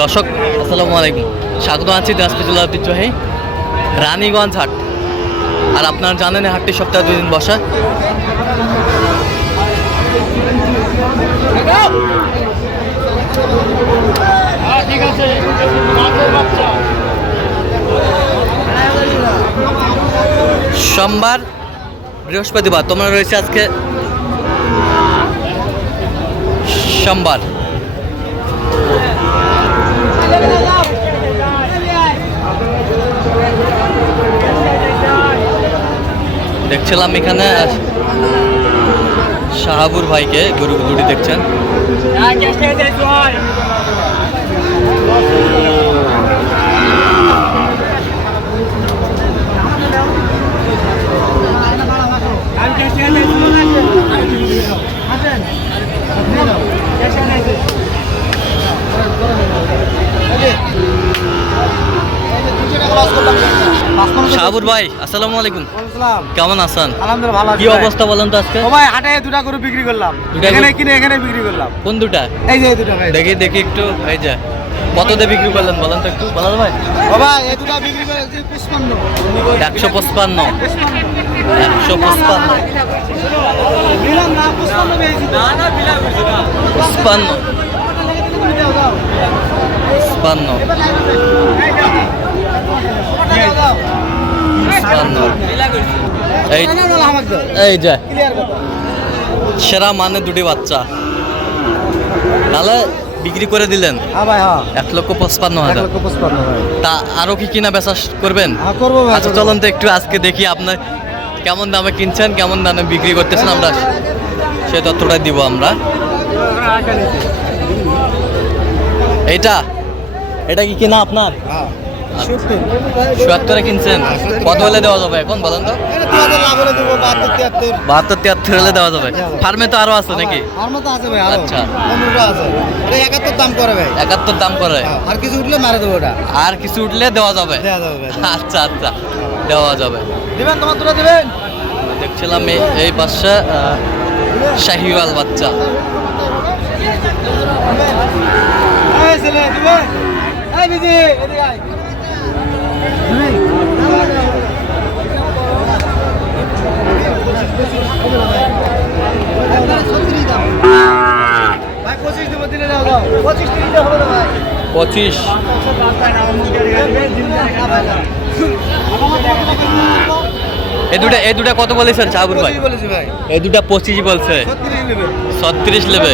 দর্শক, আসসালামু আলাইকুম। স্বাগত আছি দাসপিতুল্লাহ ঐতিহ্যবাহী রানীগঞ্জ হাট। আর আপনারা জানেন হাটটি সপ্তাহে দুই দিন বসা। সোমবার বৃহস্পতিবার, তোমরা রয়েছে আজকে সোমবার। দেখছিলাম এখানে শাহাবুর ভাইকে গরু দুটি দেখছেন। শাহাবুর ভাই আসসালামু আলাইকুম। কেমন আছেন? আলহামদুলিল্লাহ ভালো আছি কি অবস্থা বলেন তো আজকে? ও ভাই হাটে দুটা গরু বিক্রি করলাম। দুটা এখানে কিনে এখানে বিক্রি করলাম। কোন দুটা? এই যে দুটা ভাই। দেখি দেখি একটু এই যে। কত দিয়ে বিক্রি করলেন বলেন তো একটু। বলা ভাই। ভাই এই দুটা বিক্রি করে যে পুষ্পান্ন একশো পঁচপান্ন। একশো পঁচপান্ন। পঁচপান্ন পঁচপান্ন এই এই যে। সেরা মানে দুটি বাচ্চা। তাহলে বিক্রি করে দিলেন? হ্যাঁ হ্যাঁ। এক লক্ষ পঁচপান্ন হাজার। তা আরও কি কিনা বেচা করবেন? হ্যাঁ আচ্ছা চলুন তো একটু আজকে দেখি আপনার কেমন দামে কিনছেন কেমন দামে বিক্রি করতেছেন আমরা সে তথ্যটাই দিব আমরা। এইটা? এটা কি কিনা আপনার। সত্তর। কিনছেন? কত হলে দেওয়া যাবে এখন বলেন তো? বাহাত্তর তিয়াত্তর হলে দেওয়া যাবে। ফার্মে তো আরও আছে নাকি? আছে ভাই আচ্ছা। পনেরোটা আছে। এটা একাত্তর দাম করে ভাই। একাত্তর দাম করে? হ্যাঁ, আর কিছু উঠলে মারে দেবো ওটা। আর কিছু উঠলে দেওয়া যাবে? আচ্ছা আচ্ছা দেওয়া যাবে। দিবেন তোমার দুটো দিবেন? দেখছিলাম এই- পাশে শাহিওয়াল বাচ্চা। দেবো পঁচিশ। এই দুটা এই দুটা কত বলেছেন সাহাবুর ভাই? এই দুটা পঁচিশ বলছে। ছত্রিশ নেবে।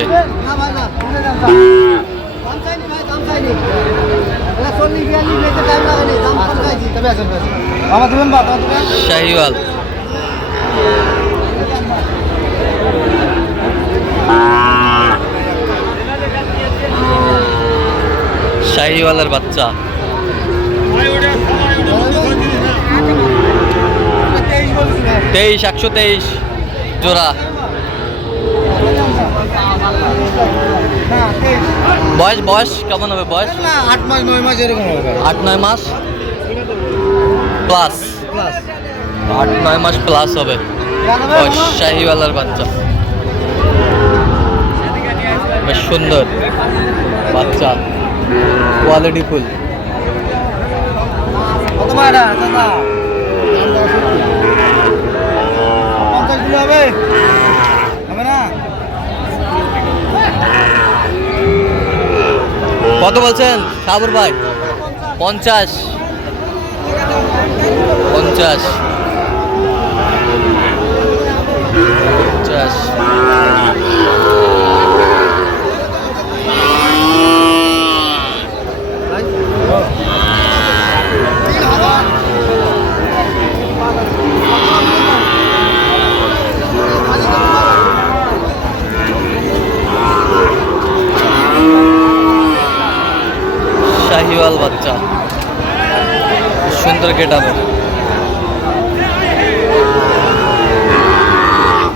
শাহিওয়াল। শাহিওয়ালের বাচ্চা। তেইশ একশো তেইশ। জোড়া। বয়স বয়স কেমন হবে বয়স? না আট মাস নয় মাস এরকম হবে। আট নয় মাস? প্লাস প্লাস আট নয় মাস প্লাস হবে। বয়স শাহিওয়ালার বাচ্চা। বেশ সুন্দর। বাচ্চা। কোয়ালিটি ফুল কত ভাড়া দাদা পঞ্চাশ কিলো হবে হবে না কত বলছেন? সাবুর ভাই? পঞ্চাশ। পঞ্চাশ পঞ্চাশ শাহিওয়াল বাচ্চা সুন্দর গেটাবে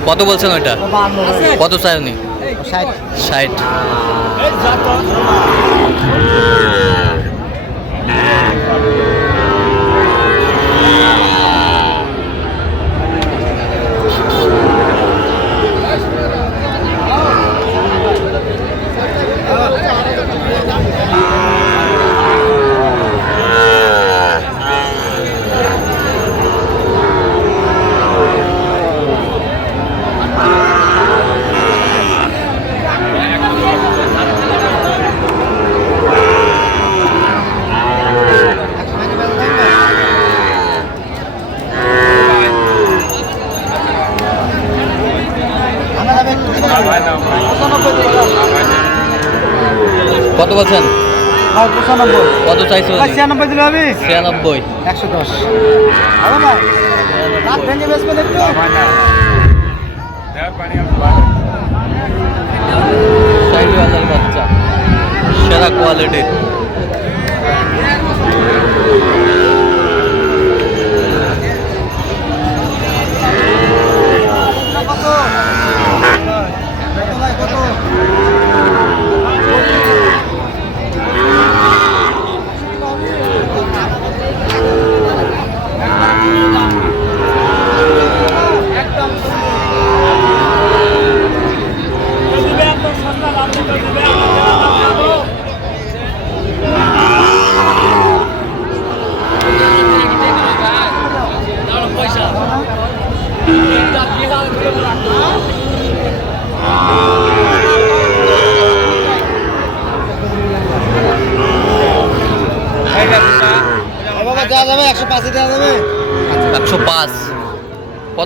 কত বলছেন ওইটা? কত চাই উনি ষাট। ষাট। কত বলছেন হ্যাঁ, কত চাইছো ছিয়ানব্বই দিলে হবে? ছিয়ানব্বই। একশো দশ। বাচ্চা। সেরা কোয়ালিটির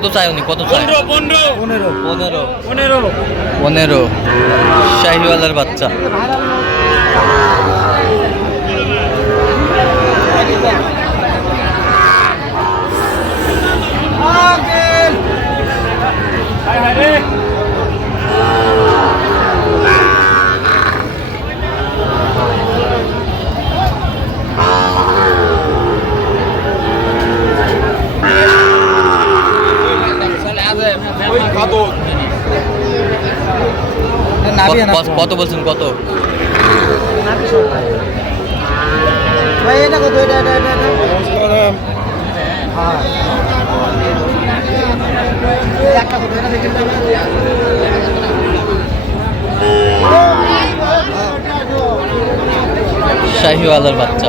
কত চাই উনি? কত চাই পনেরো পনেরো। পনেরো। পনেরো। শাহিওয়ালার বাচ্চা। কত- কত- এটা দেখেন তো? শাহিওয়ালার বাচ্চা।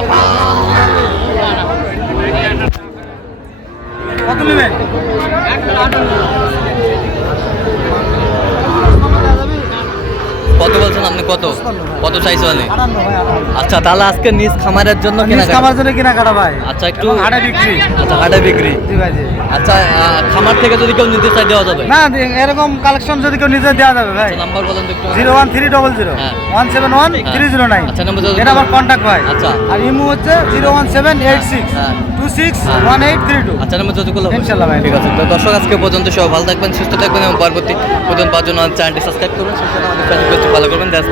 কত নেবেন? আপনি কত? কত চাইছো আপনি আচ্ছা তাহলে আজকে নিজ খামারের জন্য খাবার জন্য কেনাকাটা ভাই। আচ্ছা একটু এবং বিক্রি। আচ্ছা হাটে বিক্রি। জি ভাই জি। আচ্ছা খামার থেকে যদি কেউ নিতে চাই দেওয়া যাবে? না এরকম কালেকশন যদি কেউ নিজে দেওয়া যাবে ভাই। আচ্ছা, নাম্বার বলেন তো একটু। Zero one three double zero. হ্যাঁ। One seven one three zero nine. আচ্ছা, নাম্বার এটা আমার কন্ট্যাক্ট ভাই। আচ্ছা। আর ইমু হচ্ছে zero one seven eight six. হ্যাঁ। টু সিক্স হ্যাঁ। ওয়ান এইট থ্রি টু আচ্ছা নাম্বার যদি ইনশাল্লাহ ভাই। ঠিক আছে তো দর্শক আজকে পর্যন্ত সব ভালো থাকবেন সুস্থ থাকবেন এবং পরবর্তী পর্যন্ত পাঁচজন চ্যানেলটি সাবস্ক্রাইব করবেন আমাদের ফেসবুক পেজটি করবেন দেশ